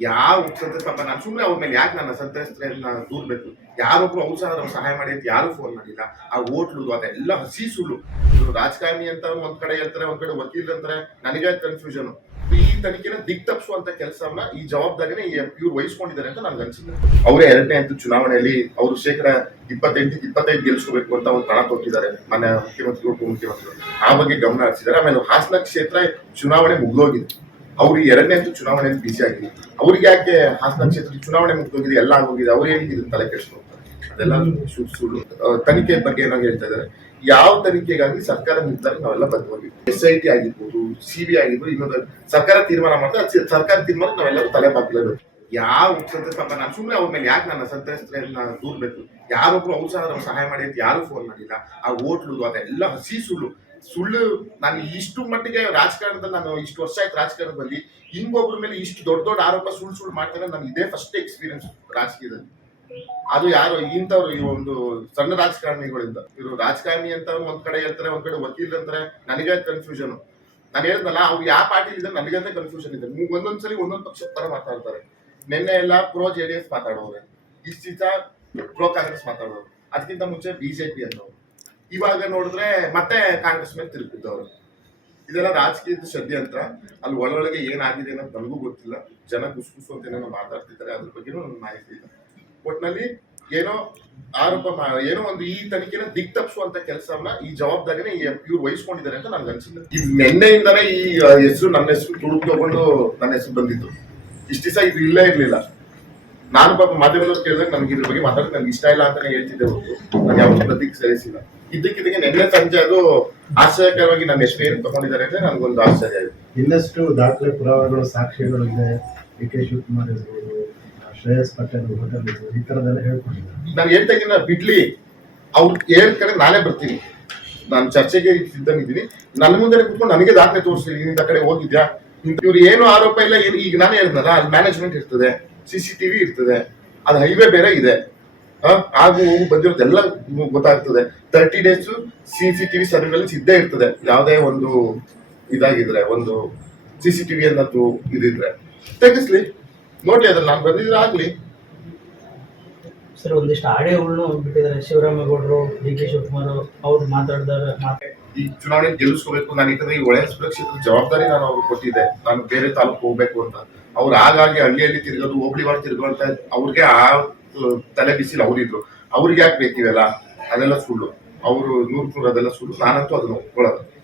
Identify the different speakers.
Speaker 1: ಯಾವ ಸತ್ಯ ಪಾಪ ನಾನು ಸುಮ್ಮನೆ ಅವ್ರ ಮೇಲೆ ಯಾಕೆ ನನ್ನ ಸಂತ್ರಸ್ತರನ್ನ ದೂರ್ಬೇಕು ಯಾರೊಬ್ರು ಅವ್ರು ಸಹ ಸಹಾಯ ಮಾಡಿ ಅಂತ ಯಾರು ಫೋನ್ ಮಾಡಿಲ್ಲ. ಆ ಓಟ್ಲು ಅದೆಲ್ಲ ಹಸಿ ಸುಳ್ಳು. ರಾಜಕಾರಣಿ ಅಂತ ಒಂದ್ ಕಡೆ ಹೇಳ್ತಾರೆ, ಒಂದ್ ಕಡೆ ವಕೀಲ್ ಅಂತಾರೆ, ನನಗೆ ಕನ್ಫ್ಯೂಷನ್ ಈ ತನಿಖೆನ ದಿಕ್ ತಪ್ಪಿಸುವಂತ ಕೆಲಸವನ್ನ ಈ ಜವಾಬ್ದಾರಿನ ಇವ್ರು ವಹಿಸ್ಕೊಂಡಿದ್ದಾರೆ ಅಂತ ನನ್ಗೆ ಅನ್ಸುತ್ತೆ. ಅವರೇ ಎರಡನೇ ಅಂತ ಚುನಾವಣೆಯಲ್ಲಿ ಅವರು ಶೇಕಡ ಇಪ್ಪತ್ತೆಂಟು, ಇಪ್ಪತ್ತೈದು ಗೆಲ್ಸ್ಕೋಬೇಕು ಅಂತ ಒಂದು ಕಣ ತೊಟ್ಟಿದ್ದಾರೆ ಮನೆ ಮುಖ್ಯಮಂತ್ರಿಗಳು, ಉಪಮುಖ್ಯಮಂತ್ರಿಗಳು. ಆ ಬಗ್ಗೆ ಗಮನ ಹರಿಸಿದ್ದಾರೆ. ಆಮೇಲೆ ಹಾಸನ ಕ್ಷೇತ್ರ ಚುನಾವಣೆ ಮುಗ್ದೋಗಿದೆ. ಅವ್ರು ಎರಡನೇ ಹಂತ ಚುನಾವಣೆಯಲ್ಲಿ ಬಿಸಿ ಆಗಿದೆ. ಅವ್ರಿಗೆ ಯಾಕೆ ಹಾಸನ ಕ್ಷೇತ್ರ ಚುನಾವಣೆ ಮುಗ್ದೋಗಿದೆ, ಎಲ್ಲ ಆಗೋಗಿದೆ, ಅವ್ರು ಏನಿದೆ ಇದನ್ನ ತಲೆ ಕೆಡಿಸ್ಕೊಳ್ತಾರೆ ಅದೆಲ್ಲ ಸುಳ್ಳು ತನಿಖೆ ಬಗ್ಗೆ ಏನೋ ಹೇಳ್ತಾ ಇದ್ದಾರೆ ಯಾವ ತನಿಖೆಗಾಗಿ ಸರ್ಕಾರ ನಿರ್ಧಾರ ನಾವೆಲ್ಲ ಬದ್ಧವಾಗಿ ಎಸ್ ಐ ಟಿ ಆಗಿರ್ಬೋದು ಸಿ ಬಿ ಆಗಿರ್ಬೋದು, ಇನ್ನೊಂದು ಸರ್ಕಾರ ತೀರ್ಮಾನ ಮಾಡಿದ್ರೆ ಸರ್ಕಾರ ತೀರ್ಮಾನ ನಾವೆಲ್ಲರೂ ತಲೆ ಬಾಗ್ಲೇಬೇಕು. ಯಾವ ಸಂತಸ್ತಪ್ಪ ಪಾಪ ನಾನು ಸುಮ್ಮನೆ ಅವ್ರ ಮೇಲೆ ಯಾಕೆ ನನ್ನ ಸಂತ್ರಸ್ತರನ್ನ ದೂರ್ಬೇಕು? ಯಾರೊಬ್ರು ಅವ್ರು ಸಹ ಸಹಾಯ ಮಾಡಿ ಅಂತ ಯಾರು ಫೋನ್ ಮಾಡಿಲ್ಲ. ಆ ಓಟ್ಲು ಅದೆಲ್ಲ ಹಸಿ ಸುಳ್ಳು. ಸುಳ್ಳು ನಾನು ಇಷ್ಟು ಮಟ್ಟಿಗೆ ರಾಜಕಾರಣದಲ್ಲಿ ನಾನು ಇಷ್ಟು ವರ್ಷ ಆಯ್ತು ರಾಜಕಾರಣದಲ್ಲಿ, ಹಿಂಗೊಬ್ರ ಮೇಲೆ ಇಷ್ಟು ದೊಡ್ಡ ದೊಡ್ಡ ಆರೋಪ ಸುಳ್ಳು ಸುಳ್ಳು ಮಾಡ್ತಾರೆ ನಾನು ಇದೇ ಫಸ್ಟ್ ಎಕ್ಸ್ಪೀರಿಯನ್ಸ್ ರಾಜಕೀಯದಲ್ಲಿ. ಅದು ಯಾರು ಇಂಥವ್ರು ಈ ಒಂದು ಸಣ್ಣ ರಾಜಕಾರಣಿಗಳಿಂದ. ಇವರು ರಾಜಕಾರಣಿ ಅಂತ ಒಂದ್ ಕಡೆ ಹೇಳ್ತಾರೆ, ಒಂದ್ ಕಡೆ ವಕೀಲ್ ಅಂತಾರೆ, ನನಗೆ ಕನ್ಫ್ಯೂಷನ್ ನಾನು ಹೇಳಿದ್ನಲ್ಲ ಅವ್ರು ಯಾವ ಪಾರ್ಟಿ ಇದೆ ನನಗಂತ ಕನ್ಫ್ಯೂಷನ್ ಇದೆ. ನೀವು ಒಂದೊಂದ್ಸಲಿ ಒಂದೊಂದು ಪಕ್ಷದ ತರ ಮಾತಾಡ್ತಾರೆ. ನಿನ್ನೆ ಎಲ್ಲ ಪ್ರೋ ಜೆ ಡಿ ಎಸ್ ಮಾತಾಡೋರು. ಇಷ್ಟ ಪ್ರೋ ಕಾಂಗ್ರೆಸ್ ಮಾತಾಡೋರು. ಅದಕ್ಕಿಂತ ಮುಂಚೆ ಬಿಜೆಪಿ ಅನ್ನೋರು ಇವಾಗ ನೋಡಿದ್ರೆ ಮತ್ತೆ ಕಾಂಗ್ರೆಸ್ ಮೇಲೆ ತಿರುಗಿದ್ದವರು ಇದೆಲ್ಲ ರಾಜಕೀಯದ ಷಡ್ಯಂತ್ರ ಅಲ್ಲಿ ಒಳೊಳಗೆ ಏನಾಗಿದೆ ಅನ್ನೋದು ನನಗೂ ಗೊತ್ತಿಲ್ಲ. ಜನ ಗುಸ್ಗುಸು ಗುಸು ಅಂತ ಏನೋ ಮಾತಾಡ್ತಿದ್ದಾರೆ, ಅದ್ರ ಬಗ್ಗೆನೂ ನನ್ನ ಮಾಹಿತಿ ಇಲ್ಲ. ಒಟ್ನಲ್ಲಿ ಏನೋ ಆರೋಪ ಏನೋ ಒಂದು ಈ ತನಿಖೆನ ದಿಕ್ ತಪ್ಪಿಸುವಂತ ಕೆಲಸವನ್ನ ಈ ಜವಾಬ್ದಾರಿನ ಇವ್ರು ವಹಿಸ್ಕೊಂಡಿದ್ದಾರೆ ಅಂತ ನನ್ಗೆ ಅನ್ಸುತ್ತೆ. ಇದು ನಿನ್ನೆಯಿಂದಾನೇ ಈ ಹೆಸರು ನನ್ನ ಹೆಸರು ತುಳುಕ್ ತಗೊಂಡು ನನ್ನ ಹೆಸರು ಬಂದಿತ್ತು. ಇಷ್ಟ ದಿವಸ ಇದು ಇಲ್ಲೇ ಇರ್ಲಿಲ್ಲ. ನಾನು ಪಾಪ ಮಾಧ್ಯಮದವ್ರು ಕೇಳಿದ್ರೆ ನನಗೆ ಇದ್ರ ಬಗ್ಗೆ ಮಾತಾಡೋದು ನನಗೆ ಇಷ್ಟ ಇಲ್ಲ ಅಂತಾನೆ ಹೇಳ್ತಿದ್ದೆ ಹೊರತು. ನಾನು ಯಾವತ್ತೂ ಪ್ರತಿಕ್ರಿಯಿಸಿಲ್ಲ ಇದ್ದಕ್ಕಿದ್ದಕ್ಕೆ ನಿನ್ನೆ ಸಂಜೆ ಅದು ಆಶ್ಚರ್ಯಕರವಾಗಿ ನಾನು ಎಷ್ಟು ಏನು ತಗೊಂಡಿದ್ದಾರೆ ಅಂದ್ರೆ ನನಗೊಂದು ಆಶ್ಚರ್ಯ ಇದೆ
Speaker 2: ಇನ್ನಷ್ಟು ದಾಖಲೆ ಪುರಾವೆಗಳು ಸಾಕ್ಷ್ಯಗಳು ಇದೆ. ಡಿ ಕೆ ಶಿವಕುಮಾರ್ ಇರ್ಬೋದು ಶ್ರೇಯಸ್ ಪಟೇಲ್ ಹೋಟೆಲ್ ಇರ್ಬೋದು ಈ ಥರದ್ದೆಲ್ಲ ಹೇಳ್ಕೊಂಡಿದ್ದಾರೆ
Speaker 1: ನಾನು ಹೇಳ್ತಾ ಇದ್ದೀನಿ ಬಿಡ್ಲಿ. ಅವ್ರು ಹೇಳ್ ಕಡೆ ನಾನೇ ಬರ್ತೀನಿ. ನಾನು ಚರ್ಚೆಗೆ ಸಿದ್ಧನಿದ್ದೀನಿ. ನನ್ನ ಮುಂದೆ ಕುತ್ಕೊಂಡು ನನಗೆ ದಾಖಲೆ ತೋರಿಸಿ ನಿಂತ ಕಡೆ ಹೋಗಿದ್ಯಾ? ಇವ್ರು ಏನು ಆರೋಪ ಇಲ್ಲ. ಏನು ಈಗ ನಾನೇ ಹೇಳಿದ್ನಲ್ಲ ಅಲ್ಲಿ ಮ್ಯಾನೇಜ್ಮೆಂಟ್ ಇರ್ತದೆ ಸಿ ಸಿ ಟಿವಿ ಇರ್ತದೆ ಅದು ಹೈವೇ ಬೇರೆ ಇದೆ. ಆಗು ಹೋಗು ಬಂದಿರೋದೆಲ್ಲ ಗೊತ್ತಾಗ್ತದೆ. Thirty days C C TV surveillance ಇದ್ದೇ ಇರ್ತದೆ. ಯಾವುದೇ ಒಂದು ಇದಾಗಿದ್ರೆ ಒಂದು ಸಿ ಸಿ ಟಿವಿ ಅನ್ನೋದು ಇದಿದ್ರೆ ತೆಗಿಸ್ಲಿ ನೋಡ್ಲಿ ಅದ್ರಲ್ಲಿ ನಾನು ಬಂದಿದ್ರೆ ಆಗ್ಲಿ.
Speaker 3: ಸರ್ ಒಂದಿಷ್ಟು ಆಡಿಯೋಗಳನ್ನು ಬಿಟ್ಟಿದ್ದಾರೆ ಶಿವರಾಮೇಗೌಡರು ಡಿ ಕೆ ಶಿವಕುಮಾರ್ ಅವ್ರು ಮಾತಾಡಿದಾರೆ ಮಾತು
Speaker 1: ಈ ಚುನಾವಣೆ ಗೆಲ್ಲಿಸ್ಕೋಬೇಕು ನಾನು ಈ ಒಳ್ಳೆ ಸುರಕ್ಷಿತ ಜವಾಬ್ದಾರಿ ನಾನು ಅವ್ರಿಗೆ ಕೊಟ್ಟಿದ್ದೆ. ನಾನು ಬೇರೆ ತಾಲೂಕು ಹೋಗ್ಬೇಕು ಅಂತ. ಅವ್ರು ಆಗಾಗ್ಗೆ ಹಳ್ಳಿಯಲ್ಲಿ ತಿರ್ಗೋದು ಹೋಬಳಿ ಮಾಡಿ ತಿರ್ಗೋ ಅಂತ ಅವ್ರಿಗೆ ಆ ತಲೆ ಬಿಸಿಲು ಅವರಿದ್ರು. ಅವ್ರಿಗೆ ಯಾಕೆ ಬೇಕಿವೆಲ್ಲ ಅದೆಲ್ಲ ಸುಳ್ಳು. ಅವರು ನೂರು ನೂರು ಅದೆಲ್ಲ ಸುಳ್ಳು. ನಾನಂತೂ ಅದನ್ನ ಒಪ್ಕೊಳ್ಳೋದು